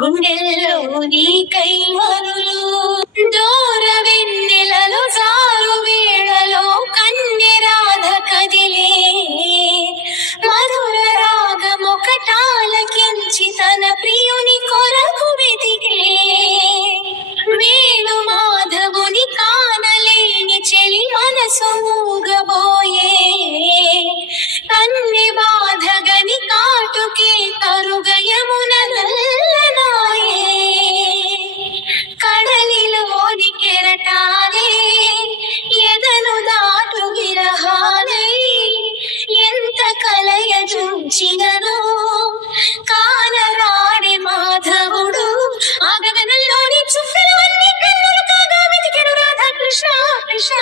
గుండెల్లో నీకై మరులు దూర వెన్నెలలో జారు వేళలో కన్నె రాధ కదిలే మధుర రాగమొకటాలకించి తన ప్రియుని కొరకు వెతికే వేణు మాధవుని కానలేని చెలి మనసు మూగబోయే కన్నె బాధగని కాటుకే కరుగయమున నల్లనాయే కడలిలోని కెరటాలే ఎదను దాటు విరహాలై ఎంత కలయ చూచినను కానరాడే మాధవుడు ఆ గగనంలోని చుక్కలు అన్ని కన్నులు కాగా వెతికెను రాధా కృష్ణ కృష్ణ